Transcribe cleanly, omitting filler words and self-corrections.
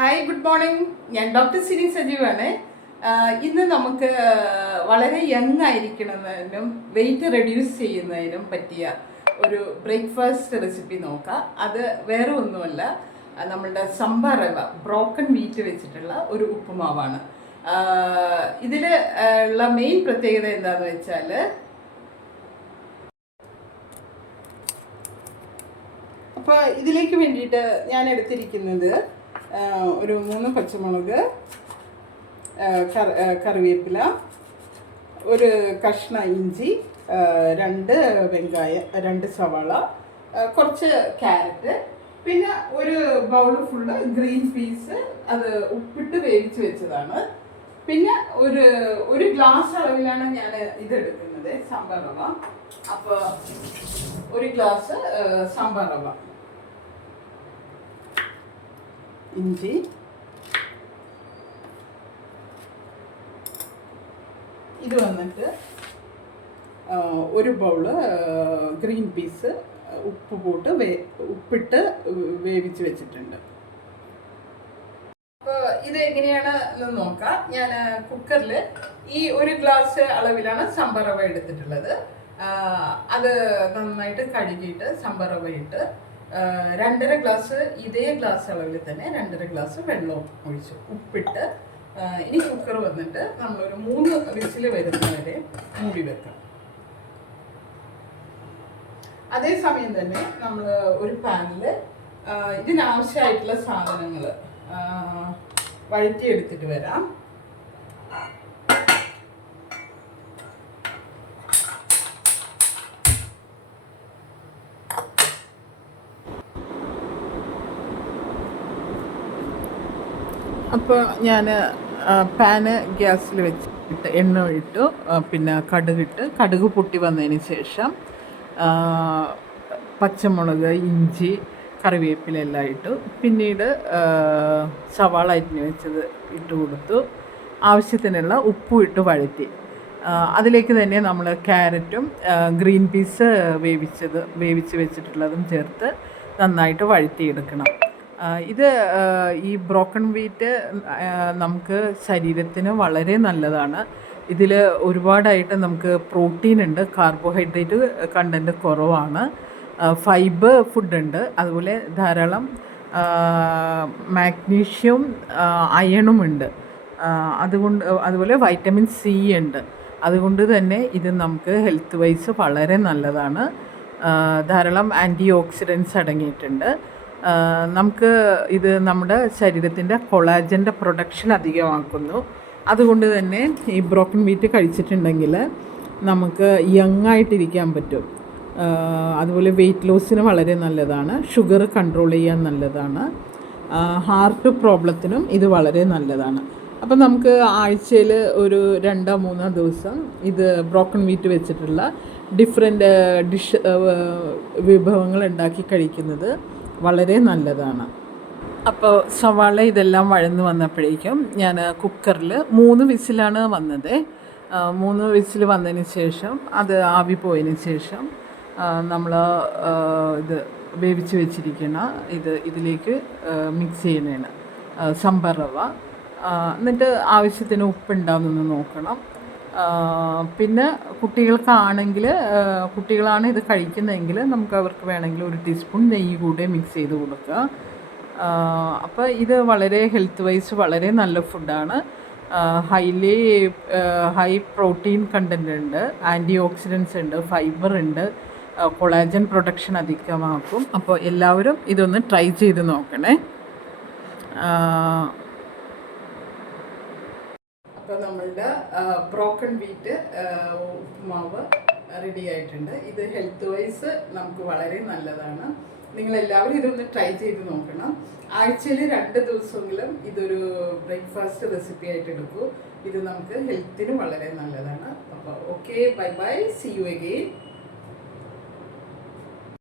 Hi, good morning. ഞാൻ doctor Sini സജീവാണ്. ഇന്ന് നമുക്ക് വളരെ യങ് ആയിരിക്കണമെന്നതിനും വെയിറ്റ് റെഡ്യൂസ് ചെയ്യുന്നതിനും പറ്റിയ ഒരു ബ്രേക്ക്ഫാസ്റ്റ് റെസിപ്പി നോക്കാം. അത് വേറെ ഒന്നുമല്ല, നമ്മളുടെ സംബാർ റവ ബ്രോക്കൺ വീറ്റ് വെച്ചിട്ടുള്ള ഒരു ഉപ്പുമാവാണ്. ഇതിൽ ഉള്ള മെയിൻ പ്രത്യേകത എന്താണെന്ന് വെച്ചാൽ, അപ്പോൾ ഇതിലേക്ക് വേണ്ടിയിട്ട് ഞാൻ എടുത്തിരിക്കുന്നത് ഒരു 3 പച്ചമുളക്, കറിവേപ്പില, ഒരു കഷ്ണ ഇഞ്ചി, 2 വെങ്കായം, 2 സവാള, കുറച്ച് ക്യാരറ്റ്, പിന്നെ ഒരു ബൗൾ ഫുള്ള് ഗ്രീൻ പീസ്, അത് ഉപ്പിട്ട് വേവിച്ച് വെച്ചതാണ്. പിന്നെ ഒരു ഗ്ലാസ് അളവിലാണ് ഞാൻ ഇതെടുക്കുന്നത്, സാമ്പാർ റവ. അപ്പോൾ ഒരു ഗ്ലാസ് സാമ്പാർ റവ, ഇഞ്ചി, ഇത് വന്നിട്ട് ഒരു ബൗള് ഗ്രീൻ പീസ് ഉപ്പിട്ട് വേവിച്ച് വെച്ചിട്ടുണ്ട്. അപ്പോൾ ഇത് എങ്ങനെയാണ് എന്ന് നോക്കാം. ഞാൻ കുക്കറിൽ ഈ ഒരു ഗ്ലാസ് അളവിലാണ് സാമ്പാർ റവ എടുത്തിട്ടുള്ളത്. അത് നന്നായിട്ട് കഴുകിയിട്ട് സാമ്പാർ റവ ഇട്ട് 2.5 ഗ്ലാസ്, ഇതേ ഗ്ലാസ് അളവിൽ തന്നെ 2.5 ഗ്ലാസ് വെള്ളം ഒഴിച്ചു, ഉപ്പിട്ട്. ഇനി കുക്കർ വന്നിട്ട് നമ്മളൊരു 3 വിസിൽ വരുന്നവരെ മൂടി വെക്കാം. അതേസമയം തന്നെ നമ്മൾ ഒരു പാനിൽ ഇതിനാവശ്യമായിട്ടുള്ള സാധനങ്ങൾ വഴറ്റിയെടുത്തിട്ട് വരാം. അപ്പോൾ ഞാൻ പാന് ഗ്യാസിൽ വെച്ചിട്ട് എണ്ണ ഒഴിട്ടു, പിന്നെ കടുക് പൊട്ടി വന്നതിന് ശേഷം പച്ചമുളക്, ഇഞ്ചി, കറിവേപ്പില എല്ലാം ഇട്ടു. പിന്നീട് സവാള അരിഞ്ഞ് വെച്ചത് ഇട്ട് കൊടുത്തു. ആവശ്യത്തിനുള്ള ഉപ്പും ഇട്ട് വഴറ്റി. അതിലേക്ക് തന്നെ നമ്മൾ ക്യാരറ്റും ഗ്രീൻ പീസ് വേവിച്ച് വെച്ചിട്ടുള്ളതും ചേർത്ത് നന്നായിട്ട് വഴറ്റിയെടുക്കണം. ഇത് ഈ ബ്രോക്കൺ വീറ്റ് നമുക്ക് ശരീരത്തിന് വളരെ നല്ലതാണ്. ഇതിൽ ഒരുപാടായിട്ട് നമുക്ക് പ്രോട്ടീൻ ഉണ്ട്, കാർബോഹൈഡ്രേറ്റ് കണ്ടൻറ്റ് കുറവാണ്, ഫൈബർ ഫുഡുണ്ട്, അതുപോലെ ധാരാളം മാഗ്നീഷ്യം, അയണുമുണ്ട്. അതുപോലെ വൈറ്റമിൻ സി ഉണ്ട്. അതുകൊണ്ട് തന്നെ ഇത് നമുക്ക് ഹെൽത്ത് വൈസ് വളരെ നല്ലതാണ്. ധാരാളം ആൻറ്റി ഓക്സിഡൻസ് അടങ്ങിയിട്ടുണ്ട്. നമുക്ക് ഇത് നമ്മുടെ ശരീരത്തിൻ്റെ കൊളാജൻ്റെ പ്രൊഡക്ഷൻ അധികമാക്കുന്നു. അതുകൊണ്ട് തന്നെ ഈ ബ്രോക്കൺ വീറ്റ് കഴിച്ചിട്ടുണ്ടെങ്കിൽ നമുക്ക് യങ് ആയിട്ടിരിക്കാൻ പറ്റും. അതുപോലെ വെയിറ്റ് ലോസിന് വളരെ നല്ലതാണ്, ഷുഗർ കൺട്രോൾ ചെയ്യാൻ നല്ലതാണ്, ഹാർട്ട് പ്രോബ്ലത്തിനും ഇത് വളരെ നല്ലതാണ്. അപ്പം നമുക്ക് ആഴ്ചയിൽ ഒരു 2-3 ദിവസം ഇത് ബ്രോക്കൺ വീറ്റ് വെച്ചിട്ടുള്ള ഡിഫറെൻ്റ് വിഭവങ്ങൾ ഉണ്ടാക്കി കഴിക്കുന്നത് വളരെ നല്ലതാണ്. അപ്പോൾ സവാള ഇതെല്ലാം വഴന്ന് വന്നപ്പോഴേക്കും ഞാൻ കുക്കറിൽ 3 വിസിലാണ് വന്നത്. 3 വിസിൽ വന്നതിന് ശേഷം അത് ആവി പോയതിന് ശേഷം നമ്മൾ ഇത് വേവിച്ച് വെച്ചിരിക്കുന്ന ഇതിലേക്ക് മിക്സ് ചെയ്യുന്നതാണ് സാമ്പാർ റവ. എന്നിട്ട് ആവശ്യത്തിന് ഉപ്പുണ്ടാവുമെന്ന് നോക്കണം. പിന്നെ കുട്ടികളാണ് ഇത് കഴിക്കുന്നതെങ്കിൽ നമുക്ക് അവർക്ക് വേണമെങ്കിൽ 1 ടീസ്പൂൺ നെയ്യ് കൂടെ മിക്സ് ചെയ്ത് കൊടുക്കുക. അപ്പോൾ ഇത് വളരെ ഹെൽത്ത് വൈസ് വളരെ നല്ല ഫുഡാണ്. ഹൈ പ്രോട്ടീൻ കണ്ടൻ്റ് ഉണ്ട്, ആൻറ്റി ഓക്സിഡൻസ് ഉണ്ട്, ഫൈബർ ഉണ്ട്, കൊളാജൻ പ്രൊഡക്ഷൻ അധികമാക്കും. അപ്പോൾ എല്ലാവരും ഇതൊന്ന് ട്രൈ ചെയ്ത് നോക്കണേ. അപ്പോൾ നമ്മളുടെ ബ്രോക്കൺ വീറ്റ് ഉപ്പുമാവ് റെഡി ആയിട്ടുണ്ട്. ഇത് ഹെൽത്ത് വൈസ് നമുക്ക് വളരെ നല്ലതാണ്. നിങ്ങളെല്ലാവരും ഇതൊന്ന് ട്രൈ ചെയ്ത് നോക്കണം. ആഴ്ചയിൽ 2 ദിവസമെങ്കിലും ഇതൊരു ബ്രേക്ക്ഫാസ്റ്റ് റെസിപ്പി ആയിട്ട് എടുക്കൂ. ഇത് നമുക്ക് ഹെൽത്തിന് വളരെ നല്ലതാണ്. അപ്പോൾ okay, bye bye, see you again.